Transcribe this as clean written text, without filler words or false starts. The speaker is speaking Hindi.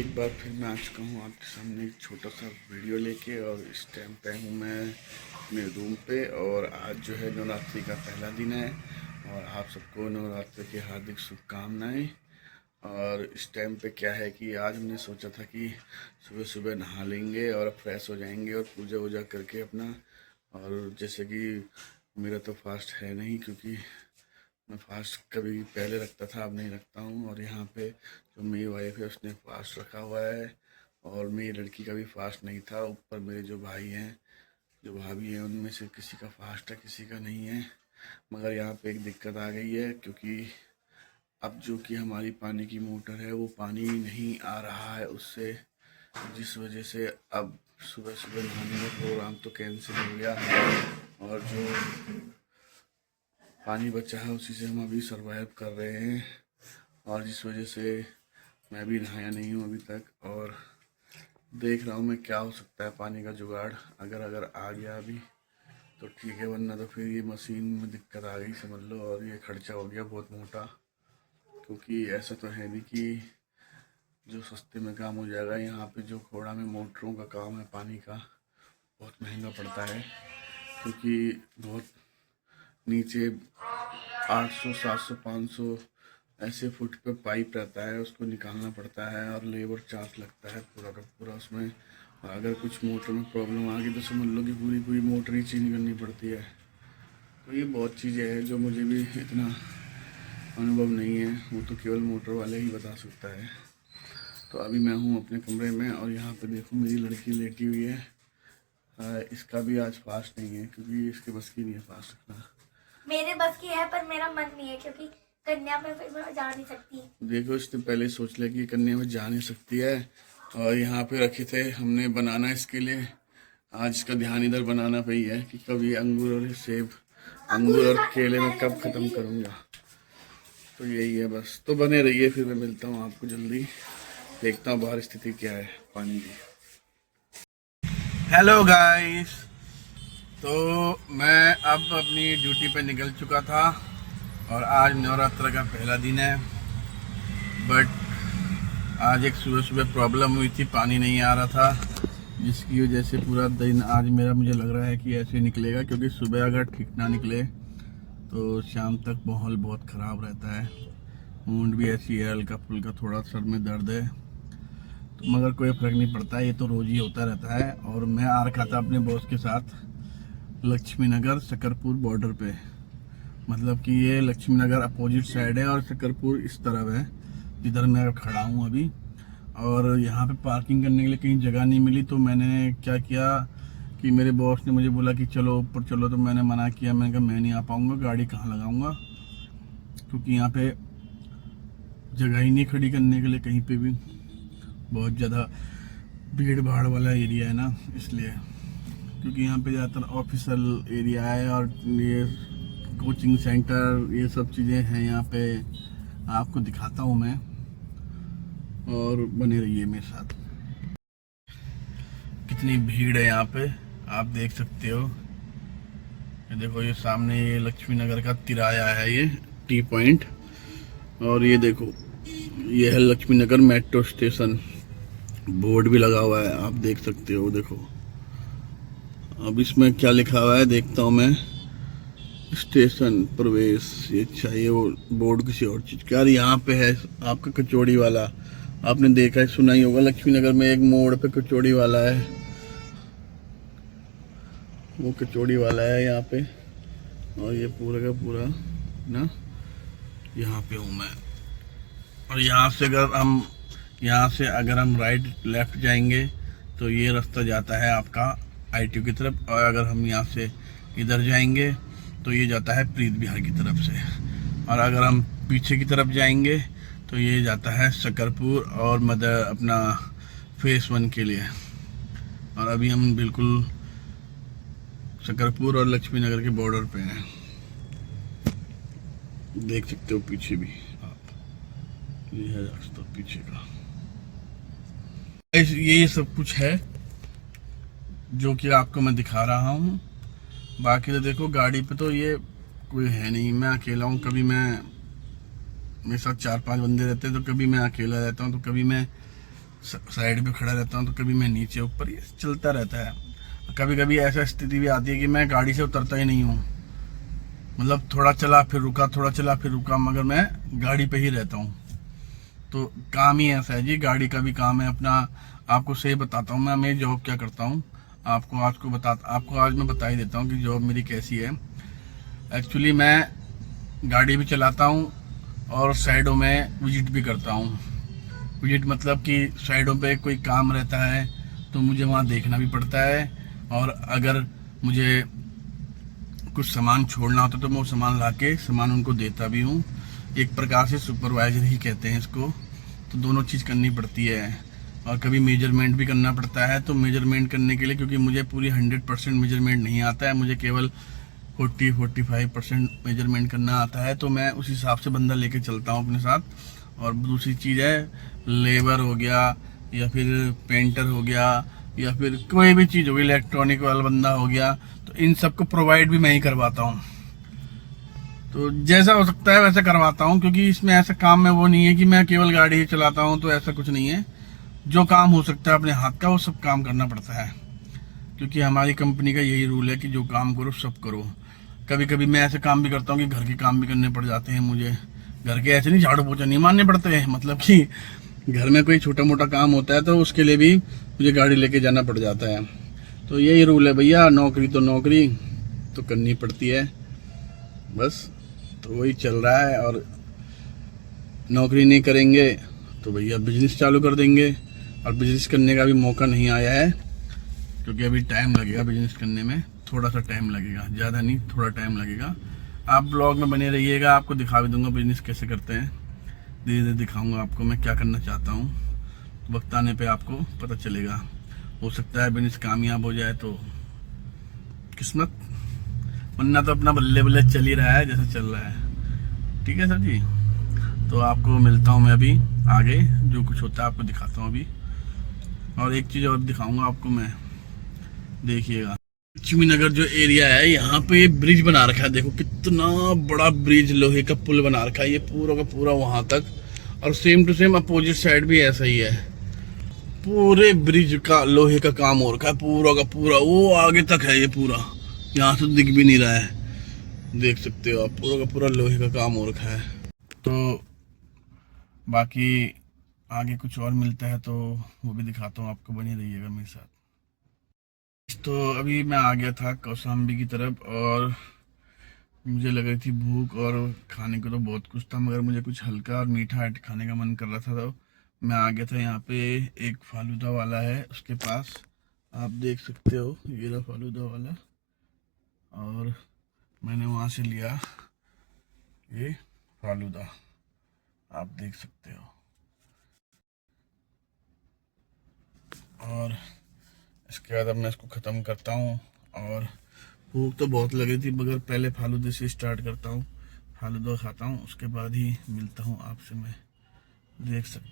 एक बार फिर मैं आ चुका हूँ आपके सामने एक छोटा सा वीडियो लेके। और इस टाइम पे हूँ मैं अपने रूम पे। और आज जो है नवरात्रि का पहला दिन है और आप सबको नवरात्रि की हार्दिक शुभकामनाएं। और इस टाइम पे क्या है कि आज हमने सोचा था कि सुबह सुबह नहा लेंगे और फ्रेश हो जाएंगे और पूजा वूजा करके अपना। और जैसे कि मेरा तो फास्ट है नहीं, क्योंकि मैं फास्ट कभी पहले रखता था, अब नहीं रखता हूँ। और यहाँ पे जो मेरी वाइफ है उसने फास्ट रखा हुआ है और मेरी लड़की का भी फास्ट नहीं था। ऊपर मेरे जो भाई हैं, जो भाभी हैं, उनमें से किसी का फास्ट है, किसी का नहीं है। मगर यहाँ पे एक दिक्कत आ गई है, क्योंकि अब जो कि हमारी पानी की मोटर है वो पानी नहीं आ रहा है उससे, जिस वजह से अब सुबह सुबह नहाने का प्रोग्राम तो कैंसिल हो गया। और जो पानी बचा है उसी से हम अभी सरवाइव कर रहे हैं। और जिस वजह से मैं भी नहाया नहीं हूँ अभी तक। और देख रहा हूँ मैं क्या हो सकता है पानी का जुगाड़। अगर अगर आ गया अभी तो ठीक है, वरना तो फिर ये मशीन में दिक्कत आ गई समझ लो। और ये खर्चा हो गया बहुत मोटा, क्योंकि ऐसा तो है नहीं कि जो सस्ते में काम हो जाएगा। यहाँ पे जो खोड़ा में मोटरों का काम है पानी का, बहुत महंगा पड़ता है। क्योंकि बहुत नीचे 800 700 500 ऐसे फुट पे पाइप रहता है, उसको निकालना पड़ता है और लेबर चार्ज लगता है पूरा का पूरा उसमें। और अगर कुछ मोटर में प्रॉब्लम आ गई तो समझ लो कि पूरी पूरी मोटर ही चेंज करनी पड़ती है। तो ये बहुत चीज़ें हैं जो मुझे भी इतना अनुभव नहीं है, वो तो केवल मोटर वाले ही बता सकता है। तो अभी मैं हूँ अपने कमरे में और यहाँ पे देखो मेरी लड़की लेटी हुई है। इसका भी आज फास्ट नहीं है, क्योंकि इसके बस की नहीं है फास्ट रखना। मेरे बस की है पर मेरा मन नहीं है, क्योंकि कन्या में फिर मैं जा नहीं सकती। देखो इसने पहले सोच लिया कि कन्या में जा नहीं सकती है। और यहाँ पे रखे थे हमने बनाना इसके लिए। आज इसका ध्यान इधर बनाना पे ही है कि कब ये अंगूर और सेब, अंगूर और केले में कब ख़त्म करूँगा। तो यही है बस। तो बने रहिए, फिर मैं मिलता हूँ आपको जल्दी। देखता हूँ बाहर स्थिति क्या है पानी की। Hello guys. तो मैं अब अपनी ड्यूटी पे निकल चुका था और आज नवरात्र का पहला दिन है। बट आज एक सुबह सुबह प्रॉब्लम हुई थी, पानी नहीं आ रहा था, जिसकी वजह से पूरा दिन आज मेरा मुझे लग रहा है कि ऐसे निकलेगा। क्योंकि सुबह अगर ठीक ना निकले तो शाम तक माहौल बहुत ख़राब रहता है। मूड भी ऐसी है, हल्का फुल्का थोड़ा सर में दर्द है, तो मगर कोई फ़र्क नहीं पड़ता, ये तो रोज़ ही होता रहता है। और मैं आ रखा था अपने बॉस के साथ लक्ष्मी नगर शकरपुर बॉर्डर पे। मतलब कि ये लक्ष्मी नगर अपोजिट साइड है और शकरपुर इस तरफ है जिधर मैं खड़ा हूँ अभी। और यहाँ पे पार्किंग करने के लिए कहीं जगह नहीं मिली, तो मैंने क्या किया कि मेरे बॉस ने मुझे बोला कि चलो ऊपर चलो, तो मैंने मना किया। मैंने कहा मैं नहीं आ पाऊँगा, गाड़ी कहाँ लगाऊंगा, क्योंकि यहाँ पे जगह ही नहीं खड़ी करने के लिए कहीं पे भी। बहुत ज़्यादा भीड़ भाड़ वाला एरिया है ना, इसलिए। क्योंकि यहाँ पे ज़्यादातर ऑफिशियल एरिया है और ये कोचिंग सेंटर, ये सब चीज़ें हैं यहाँ पे। आपको दिखाता हूँ मैं, और बने रहिए मेरे साथ। कितनी भीड़ है यहाँ पे आप देख सकते हो। ये देखो, ये सामने ये लक्ष्मी नगर का तिराया है, ये टी पॉइंट। और ये देखो, ये है लक्ष्मी नगर मेट्रो स्टेशन, बोर्ड भी लगा हुआ है, आप देख सकते हो। देखो अब इसमें क्या लिखा हुआ है देखता हूँ मैं। स्टेशन प्रवेश, ये चाहिए वो बोर्ड किसी और चीज़ का। यार यहाँ पे है आपका कचौड़ी वाला, आपने देखा है सुना ही होगा, लक्ष्मी नगर में एक मोड़ पे कचौड़ी वाला है, वो कचौड़ी वाला है यहाँ पे। और ये पूरा का पूरा ना यहाँ पे हूँ मैं। और यहाँ से अगर हम राइट लेफ्ट जाएंगे तो ये रास्ता जाता है आपका आईटीयू की तरफ। और अगर हम यहाँ से इधर जाएंगे तो ये जाता है प्रीत बिहार की तरफ से। और अगर हम पीछे की तरफ जाएंगे तो ये जाता है शकरपुर और मदर अपना फेस 1 के लिए। और अभी हम बिल्कुल शकरपुर और लक्ष्मी नगर के बॉर्डर पे हैं, देख सकते हो पीछे भी आप। ये है रास्ता पीछे का। ये सब कुछ है जो कि आपको मैं दिखा रहा हूँ। बाकी तो देखो गाड़ी पे तो ये कोई है नहीं, मैं अकेला हूँ। कभी मैं, मेरे साथ 4-5 बंदे रहते हैं, तो कभी मैं अकेला रहता हूँ, तो कभी मैं साइड पे खड़ा रहता हूँ, तो कभी मैं नीचे ऊपर, ये चलता रहता है। कभी कभी ऐसा स्थिति भी आती है कि मैं गाड़ी से उतरता ही नहीं हूँ, मतलब थोड़ा चला फिर रुका, थोड़ा चला फिर रुका, मगर मैं गाड़ी पे ही रहता हूँ। तो काम ही ऐसा है जी, गाड़ी का भी काम है अपना। आपको सही बताता हूँ मैं मेरी जॉब क्या करता हूँ, आपको आज मैं बता ही देता हूँ कि जॉब मेरी कैसी है। एक्चुअली मैं गाड़ी भी चलाता हूँ और साइडों में विजिट भी करता हूँ। विजिट मतलब कि साइडों पे कोई काम रहता है तो मुझे वहाँ देखना भी पड़ता है, और अगर मुझे कुछ सामान छोड़ना होता तो मैं वो सामान लाके सामान उनको देता भी हूँ। एक प्रकार से सुपरवाइजर ही कहते हैं इसको। तो दोनों चीज़ करनी पड़ती है, और कभी मेजरमेंट भी करना पड़ता है। तो मेजरमेंट करने के लिए, क्योंकि मुझे पूरी 100% मेजरमेंट नहीं आता है, मुझे केवल 40-45% मेजरमेंट करना आता है, तो मैं उस हिसाब से बंदा लेके चलता हूँ अपने साथ। और दूसरी चीज़ है, लेबर हो गया या फिर पेंटर हो गया या फिर कोई भी चीज़ हो गई, इलेक्ट्रॉनिक वाला बंदा हो गया, तो इन सबको प्रोवाइड भी मैं ही करवाता हूँ। तो जैसा हो सकता है वैसा करवाता हूँ, क्योंकि इसमें ऐसा काम में वो नहीं है कि मैं केवल गाड़ी ही चलाता हूँ, तो ऐसा कुछ नहीं है। जो काम हो सकता है अपने हाथ का वो सब काम करना पड़ता है, क्योंकि हमारी कंपनी का यही रूल है कि जो काम करो सब करो। कभी कभी मैं ऐसे काम भी करता हूँ कि घर के काम भी करने पड़ जाते हैं मुझे। घर के ऐसे नहीं झाड़ू पोछा नहीं मारने पड़ते हैं, मतलब कि घर में कोई छोटा मोटा काम होता है तो उसके लिए भी मुझे गाड़ी लेके जाना पड़ जाता है। तो यही रूल है भैया, नौकरी तो नौकरी तो करनी पड़ती है बस। तो वही चल रहा है, और नौकरी नहीं करेंगे तो भैया बिजनेस चालू कर देंगे। और बिजनेस करने का भी मौका नहीं आया है, क्योंकि अभी टाइम लगेगा बिजनेस करने में, थोड़ा सा टाइम लगेगा, ज़्यादा नहीं, थोड़ा टाइम लगेगा। आप ब्लॉग में बने रहिएगा, आपको दिखा भी दूंगा बिजनेस कैसे करते हैं। धीरे धीरे दिखाऊंगा आपको मैं क्या करना चाहता हूँ, वक्त आने पे आपको पता चलेगा। हो सकता है बिजनेस कामयाब हो जाए तो किस्मत, वरना तो अपना बल्ले बल्ले चल ही रहा है जैसे चल रहा है। ठीक है सर जी, तो आपको मिलता हूँ मैं अभी आगे, जो कुछ होता है आपको दिखाता हूँ अभी। और एक चीज़ और दिखाऊंगा आपको मैं, देखिएगा। लक्ष्मी नगर जो एरिया है, यहाँ पे ब्रिज बना रखा है, देखो कितना बड़ा ब्रिज, लोहे का पुल बना रखा है ये पूरा का पूरा वहां तक। और same to same opposite side भी ऐसा ही है, पूरे ब्रिज का लोहे का काम हो रखा है, पूरा का पूरा वो आगे तक है ये पूरा, यहाँ से दिख भी नहीं रहा है, देख सकते हो आप, पूरा का पूरा लोहे का काम हो रखा है। तो बाकी आगे कुछ और मिलता है तो वो भी दिखाता हूँ आपको, बनी रहिएगा मेरे साथ। तो अभी मैं आ गया था कौशाम्बी की तरफ, और मुझे लग रही थी भूख, और खाने को तो बहुत कुछ था, मगर मुझे कुछ हल्का और मीठा खाने का मन कर रहा था। तो मैं आ गया था यहाँ पे, एक फालूदा वाला है उसके पास, आप देख सकते हो, ये रहा फालूदा वाला। और मैंने वहाँ से लिया ये फालूदा, आप देख सकते हो। और इसके बाद अब मैं इसको ख़त्म करता हूँ, और भूख तो बहुत लग रही थी, मगर पहले फालूदे से स्टार्ट करता हूँ, फालूदा खाता हूँ, उसके बाद ही मिलता हूँ आपसे मैं, देख सकते